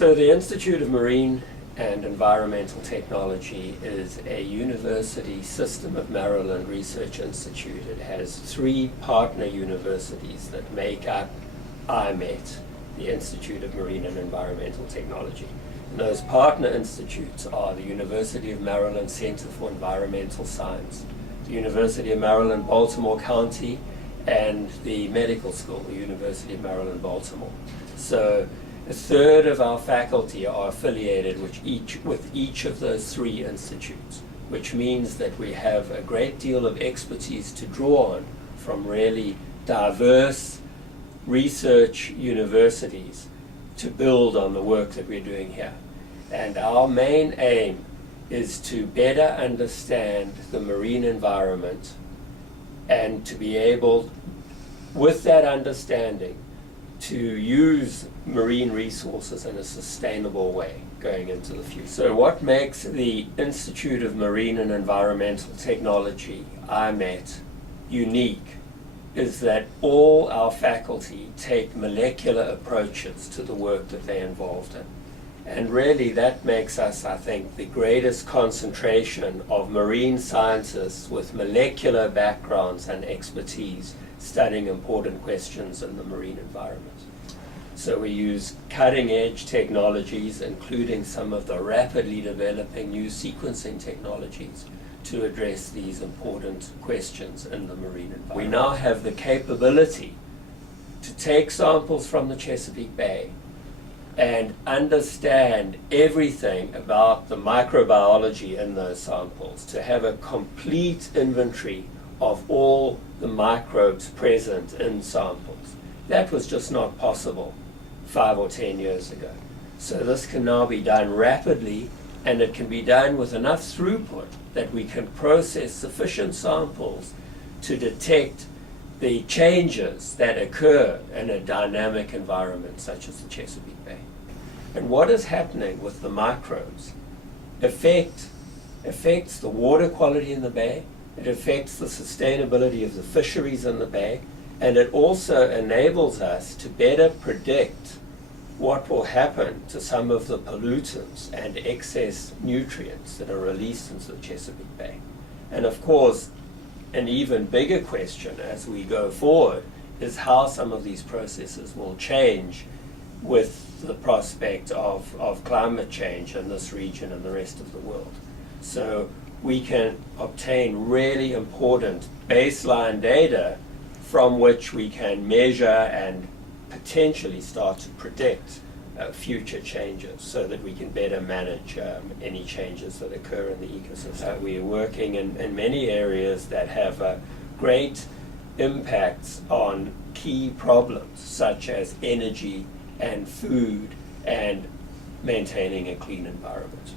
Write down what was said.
So the Institute of Marine and Environmental Technology is a university system of Maryland research institute. It has 3 partner universities that make up IMET, the Institute of Marine and Environmental Technology. And those partner institutes are the University of Maryland Center for Environmental Science, the University of Maryland Baltimore County, and the medical school, the University of Maryland Baltimore. So a third of our faculty are affiliated with each of those 3 institutes, which means that we have a great deal of expertise to draw on from really diverse research universities to build on the work that we're doing here. And our main aim is to better understand the marine environment and to be able, with that understanding, to use marine resources in a sustainable way going into the future. So what makes the Institute of Marine and Environmental Technology, IMET, unique is that all our faculty take molecular approaches to the work that they're involved in. And really that makes us, I think, the greatest concentration of marine scientists with molecular backgrounds and expertise studying important questions in the marine environment. So we use cutting-edge technologies, including some of the rapidly developing new sequencing technologies, to address these important questions in the marine environment. We now have the capability to take samples from the Chesapeake Bay and understand everything about the microbiology in those samples, to have a complete inventory of all the microbes present in samples. That was just not possible 5 or 10 years ago. So this can now be done rapidly, and it can be done with enough throughput that we can process sufficient samples to detect the changes that occur in a dynamic environment such as the Chesapeake Bay. And what is happening with the microbes affects the water quality in the bay, it affects the sustainability of the fisheries in the bay, and it also enables us to better predict what will happen to some of the pollutants and excess nutrients that are released into the Chesapeake Bay. And of course, an even bigger question as we go forward is how some of these processes will change with the prospect of climate change in this region and the rest of the world. So we can obtain really important baseline data from which we can measure and potentially start to predict future changes so that we can better manage any changes that occur in the ecosystem. We are working in many areas that have great impacts on key problems such as energy and food and maintaining a clean environment.